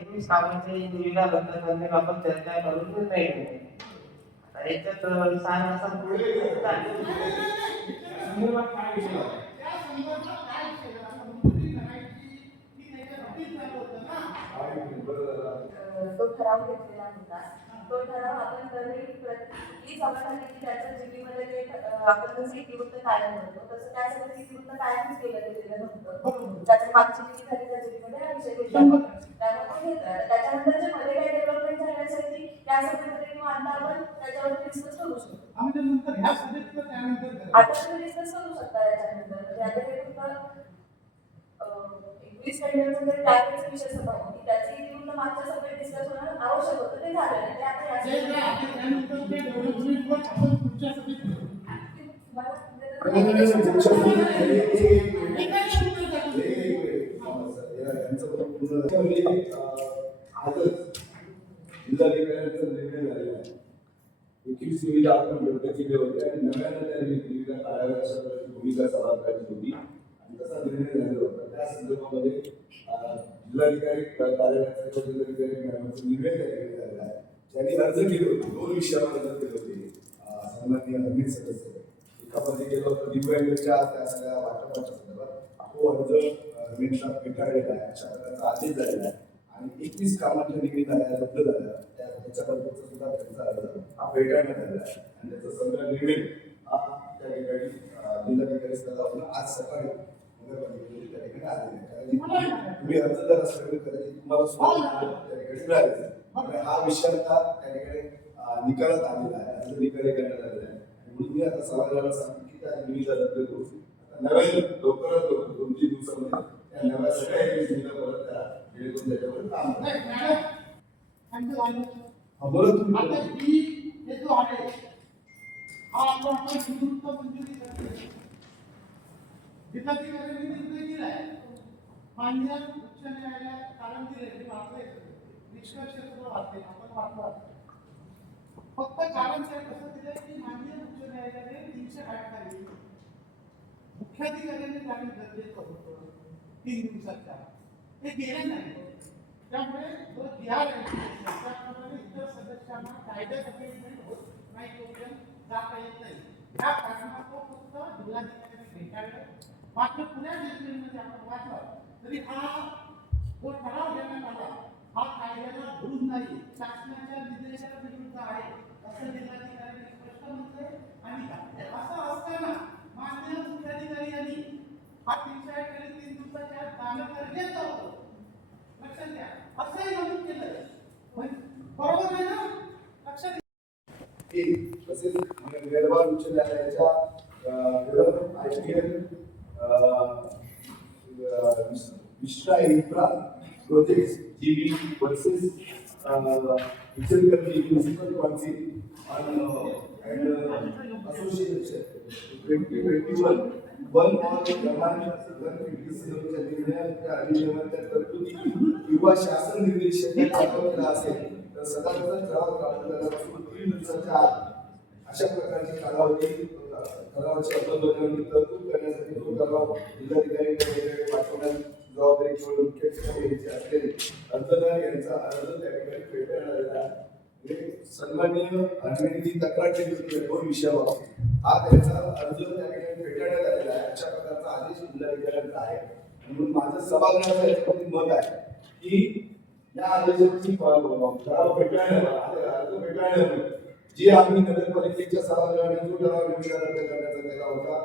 कामाचे निविदा बद्दल आपण चर्चा करून निर्णय घेऊ. आता याच्यात सांग असा पुढे संदर्भात काय विषय होता? त्या संदर्भात काय विषय होता? मुख्यमंत्री करायची की त्याच्यासाठीच झालं होतं ना. तो ठराव घेतलेला होता. तो ठराव आपण तरी समाजाने त्याच्या जीबीमध्ये ते आपण सीटीवृत्त कायम होतो तसं त्या सगळं सीटीवृत्त कायमच गेलेलं नव्हतं. त्याच्या मागची जी झाली त्या जीबीमध्ये हा विषय घेतला त्यामुळे त्याच्यानंतर जे मध्ये काही डेव्हलपमेंट झाल्यासाठी त्या सभेमध्ये किंवा आता आपण त्याच्यावरती डिस्कस करू शकतो. आम्ही नंतर ह्या सभेत त्यानंतर आता तुम्ही डिस्कस करू शकता याच्यानंतर म्हणजे आता हे फक्त 21 फेब्रुवारीमध्ये त्यावेळेस विषय सभा होती त्याची इथून मागच्या सभेत डिस्कस होणं आवश्यक होतं ते झालं नाही ते आता त्यानंतर ते डेव्हलपमेंटवर आपण पुढच्या सभेत जिल्हाधिकाऱ्यांचा निर्णय झालेला आहे. 21 निविदा आपण योग्य केले होते आणि नव्यानं त्या निविदा काढाव्या अशा भूमिका सभागृहाची होती आणि तसा निर्णय झाला होता. त्या संदर्भामध्ये जिल्हाधिकारी कार्यालयाचा जिल्हाधिकारी मॅडमचा निर्णय झालेला आहे. त्यांनी अर्ज केले होते 2 विषयावर अर्ज केले होते. सन्माननीय अनेक सदस्य एकामध्ये गेलो होतं दिव्यांगांच्या त्या सगळ्या वाटपाच्या संदर्भात तो अर्ज रमेशला फेटाळलेला आहे अशा प्रकारचा आदेश झालेला आहे आणि 21 कामांच्या निविदा रद्द झाल्या त्याच्याबद्दलचा सुद्धा त्यांचा अर्ज हा फेटाळण्यात आलेला आहे आणि त्याचा सगळा निर्णय हा त्या ठिकाणी जिल्हाधिकारी स्तरावरून आज सकाळी नगरपालिकेमध्ये त्या ठिकाणी आलेला आहे. तुम्ही अर्जदार असल्यामुळे कदाचित तुम्हाला सुद्धा त्या ठिकाणी मिळाले हा विषय त्या ठिकाणी निकालात आलेला आहे अर्ज निकाली करण्यात आलेला आहे म्हणून मी आता सभागृहाला सांगतो की त्या निविदा रद्द करू नव्याने लवकरात लवकर 2-3 दिवसामध्ये त्या नव्या सगळ्या निविदा परत करा जेणेकरून त्याच्यावर काम जिल्हाधिकाऱ्यांनी निर्णय दिलाय मान्य उच्च न्यायालयात कारण दिले वाचले निष्कर्ष सगळं वाचले आपण वाचला फक्त कारण कसं दिलंय की मान्य उच्च न्यायालयाने 308 खाली मुख्याधिकाऱ्यांनी जामीन गरजेचं होतं 3 दिवसाच्या ते गेलं नाही त्यामुळे जो बिहार त्याप्रमाणे इतर सदस्यांना कायद्यात अपॉइंटमेंट होत नाही तोपर्यंत जाता येत नाही या कारणात तो फक्त जिल्हाधिकाऱ्यांनी भेटाळलं मात्र पुण्या जिल्ह्यामध्ये आपण वाचला तरी हा जो ठराव घेण्यात आला हा कायद्याला विरुद्ध नाही शासनाच्या निर्देशाविरुद्ध आहे असं जिल्हाधिकाऱ्यांनी स्पष्ट म्हटलंय आणि असं असताना मान्य मुख्याधिकारी यांनी हा 308 खाली 3 दिवसाच्या आत जाणं गरजेचं होतं लक्षात घ्या असंही नमूद केलंय बरोबर आहे ना लक्षात तसेच निर्वाह उच्च न्यायालयाच्या IPL Vishra infra projects GB versus Ichalkaranji municipal council and association 2021 one on निर्णयाच्या अधिनियमाच्या तरतुदी किंवा शासन निर्देशांनी पाठवलेला असेल तर सदाचार ठराव प्राप्त झाल्यापासून 3 दिवसाच्या आत अशा प्रकारची कालावधी ठरावाची अंमलबजावणी तरतूद करण्यासाठी तो ठराव जिल्हाधिकारी पाठवण्यात जबाबदारी केवळ मुख्य ठिकाणी असलेले अर्जदार यांचा अर्ज त्या ठिकाणी फेटाळण्यात आलेला आहे. सन्माननीय अडचणीची तक्रार केली होती 2 विषयावर हा त्यांचा अर्ज त्या ठिकाणी फेटाळण्यात आलेला आहे अशा प्रकारचा आदेश जिल्हाधिकाऱ्यांचा आहे म्हणून माझं सभागृहाचं याच्यामध्ये मत आहे की या आदेशाची ठराव फेटाळण्यात जे आम्ही नगरपालिकेच्या सभागृहाने जो ठराव निविदा रद्द करण्याचा केला होता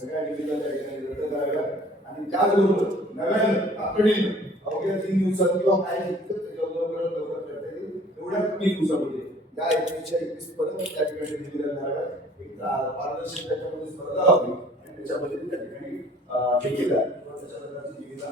सगळ्या निविदा त्या ठिकाणी रद्द कराव्या आणि त्याचबरोबर नव्यानं तातडीनं अवघ्या 3 दिवसात किंवा काय लवकरात लवकर करता येईल एवढ्या कमी दिवसामध्ये या 121 परत त्या ठिकाणी निविदा कराव्या एक पारदर्शक त्याच्यामध्ये स्पर्धा व्हावी आणि त्याच्यामध्ये त्या ठिकाणी निविदा किंवा त्याच्या प्रकारची निविदा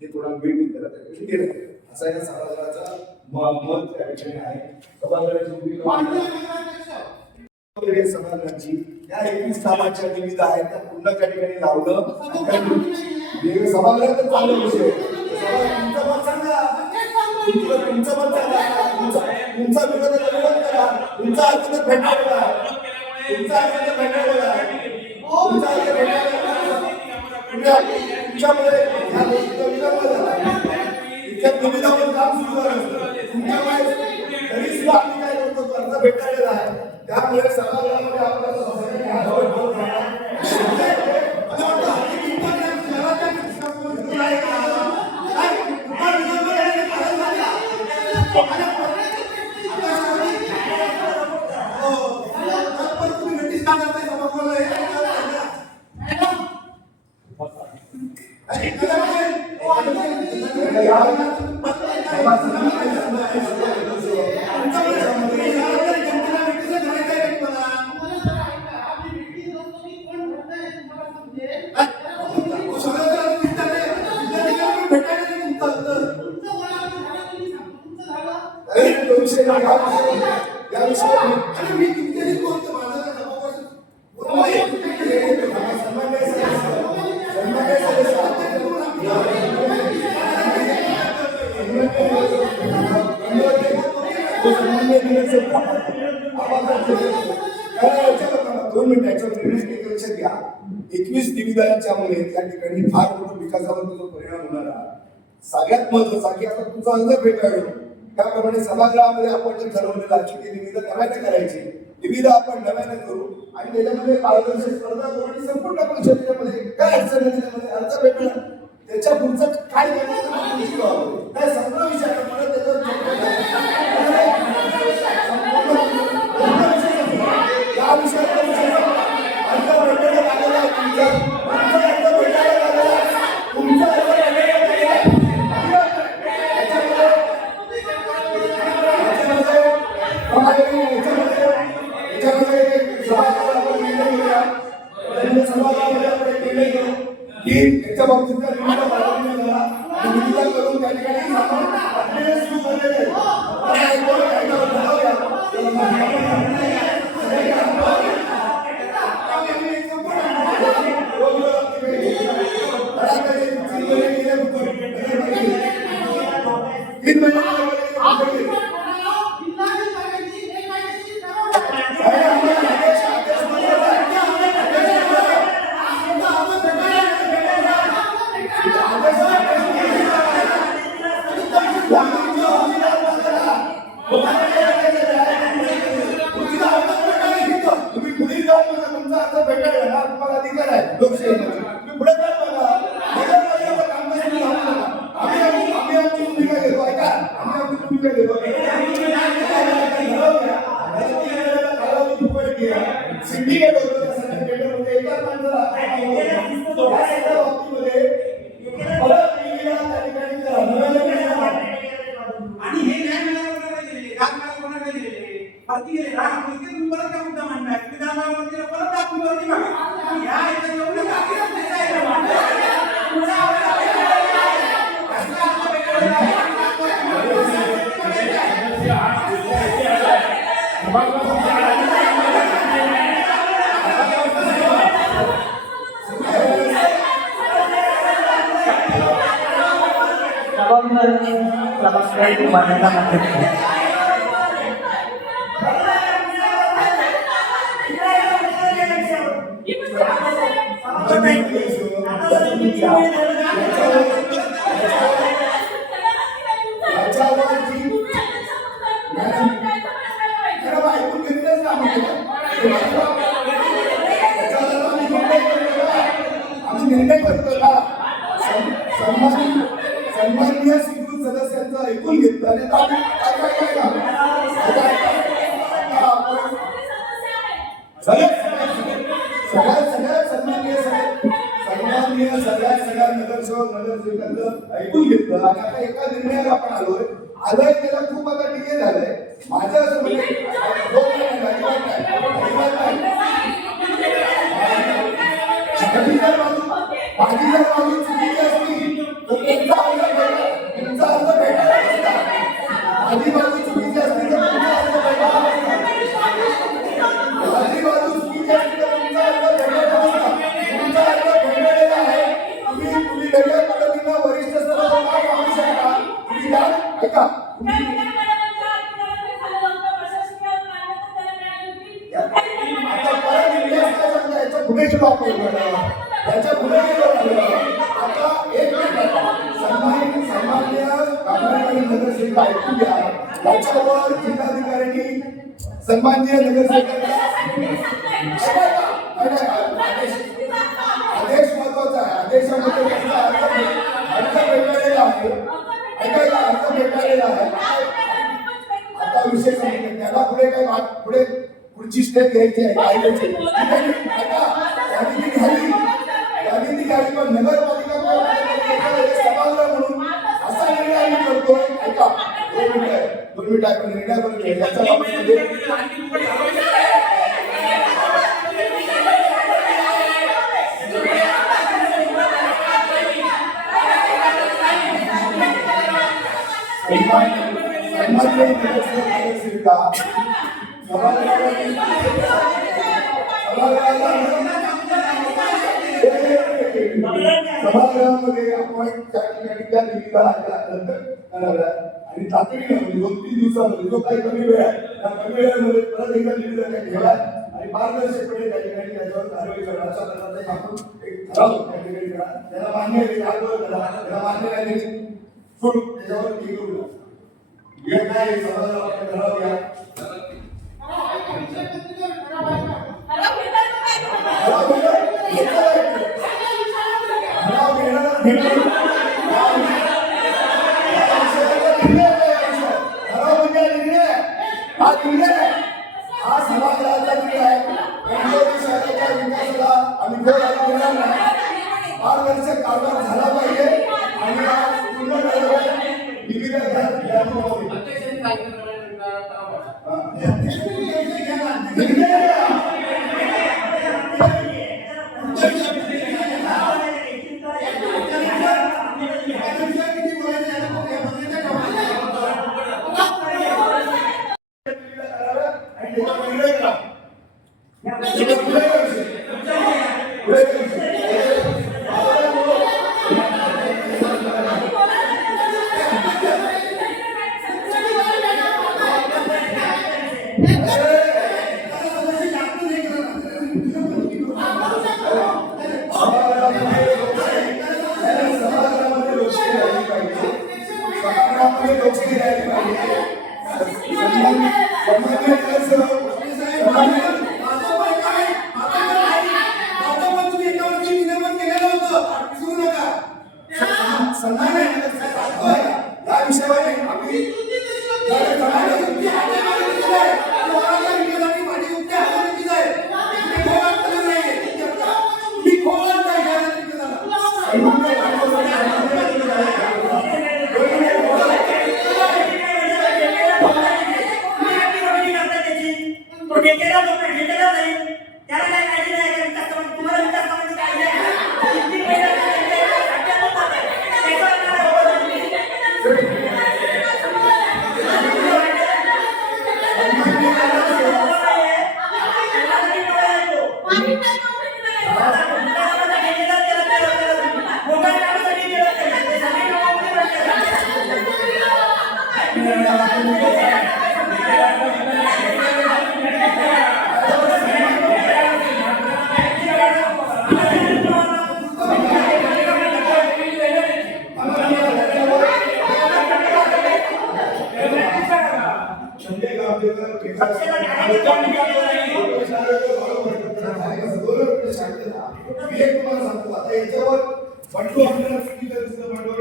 जे कोणाला मिळतील त्याला त्या ठिकाणी केलं असा या सभागृहाचा मत त्या ठिकाणी आहे. सभागृहाची भूमिका सभागृहाची या 21 कामाच्या निविदा आहेत त्या पुन्हा त्या ठिकाणी लावलं सभागृहात चालू विषय तुमचं मत सांगा तुमचं मत सांगा तुमचा विरोध करा तुमचा अर्ज भेटायला तुमचा अर्ज भेटायला तुमचा अर्ज भेटायला तुमच्यामुळे या गोष्टीचा विलंब झाला इतक्या निविदावर काम सुविधा नसतं. तुमच्यामुळे तरी सुद्धा आम्ही काय करतो, कर्ज भेटायला आहे. त्यामुळे सभागृहामध्ये आपल्याला सहकार्य घ्या. दोन मिनिटाच्या लक्षात घ्या. 21 निविदांच्यामुळे त्या ठिकाणी फार मोठा विकासावर त्याचा परिणाम होणार आहे. सगळ्यात महत्वाचा की आता तुमचा अर्ज भेटाळून त्याप्रमाणे सभागृहामध्ये आपण जे ठरवलेलं आहे की निविदा नव्याने करायची, निविदा आपण नव्याने करू आणि त्याच्यामध्ये पारदर्शक स्पर्धा करू आणि संपूर्ण पक्ष त्याच्यामध्ये काय अडचण आहे, त्याच्यामध्ये अर्ज भेटला त्याच्या पुढचं काय करायचं काय सगळं विचार मला त्याच्यावर या विषयावर अर्ज भेटायला लागलेला आहे. तुमचा अर्ज भेटायला लागलेला आहे. तुमचा अर्ज सन्माननीय स्वीकृत सदस्यांचं ऐकून घेतलं आणि सगळ्या नगरसेवक नगरसेवकांचं ऐकून घेतलं आणि आता एका निर्णयाला आपण आलोय. त्याला खूप आता डिले झालंय. माझं असं म्हणजे माझी जर बाजू चुकीची असती तर तुमचा अर्ज भेटायला असता. माझी बाजू चुकीची असती तर तुमचा अर्ज भेटायला असता. माझी बाजू चुकीची असती तर तुमचा अर्ज भेटायला असता. तुमचा अर्ज भेटलेला आहे. तुम्ही वेगळ्या पद्धतीनं वरिष्ठ स्तरावर काय मागू शकता. तुम्ही द्या. ऐका आता परत इंडिया काय सांगता याच्या पुढे गेलो आपण त्याच्या पुढे गेलो आता एक सन्मान्य नगरसेवक तुम्ही ऐकून घ्या. याच्यावर जिल्हाधिकाऱ्यांनी सन्माननीय नगरसेवकांना आदेश महत्वाचा आहे. आदेशामध्ये त्यांचा अर्ज फेटाळलेला आहे. ऐकायला अर्ज फेटाळलेला आहे. आता विषय सांगितलं त्याला पुढे काय पुढे पुढची स्टेप घ्यायची आहे. काय घ्यायची ती घ्यावी पण नगरपालिका सभागृह म्हणून असा निर्णय आम्ही करतोय. ऐका 2 मिनिट आपण निर्णय करून याच्या बाबतीमध्ये सभागृहामध्ये आपण त्या ठिकाणी त्या निविदा आणि तातडीनं म्हणजे 2-3 दिवसामध्ये जो काही कमी वेळ आहे त्या कमी वेळेमध्ये परत एकदा निविदा त्या ठेवा आणि पारदर्शकपणे त्या ठिकाणी त्याच्यावर कारवाई करा. अशा प्रकारचा आपण एक ठराव त्या ठिकाणी करा. त्याला मान्य आहे त्याला मान्य नाही सोडून त्याच्यावर हे करू नका. हे काय सभागृहामध्ये ठराव घ्या. हा सभागृहाचा निर्णय आहे. शहराच्या विकासाला आम्ही पारदर्शक कारभार झाला पाहिजे आणि पूर्ण या विषयावर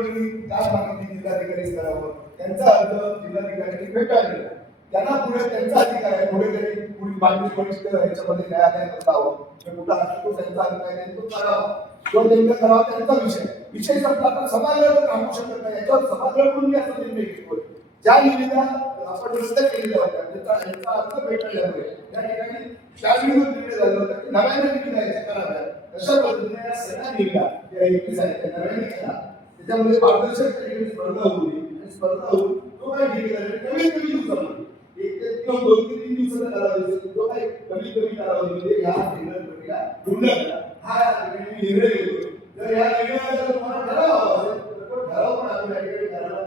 आम्ही त्यांचा अर्ज जिल्हाधिकाऱ्यांनी फेटाळलेला. त्यांना पुढे त्यांचा अधिकार आहे. पुढे त्यांनी पुढील मागणी वरिष्ठ ह्याच्यामध्ये न्यायालयात जावं कुठला असतो त्यांचा अधिकार आहे तो करावा तो नेमका करावा त्यांचा विषय संपला. तर सभागृह थांबू शकत नाही. याच्यावर सभागृहाकडून मी असा निर्णय घेतोय ज्या निविदा आपण रद्द केलेल्या होत्या त्यांचा अर्ज फेटाळल्यामुळे या ठिकाणी शासकीय निर्णय झाला होता की नव्याने निविदा याच्या कराव्या. अशा पद्धतीने या सगळ्या निविदा या 21 आहेत त्या नव्याने केला. त्याच्यामध्ये पारदर्शक स्पर्धा होती. स्पर्धा होऊन तो काय ठीक आहे कमीत कमी दिवसामध्ये 1 ते 2-3 दिवसाचा कालावधी तो काय कमीत कमी कालावधीमध्ये या प्रक्रिया पूर्ण करा हा निर्णय घेतो. जर या निर्णयाचा तुम्हाला ठराव असेल तर तो ठराव पण आपण या ठिकाणी करायला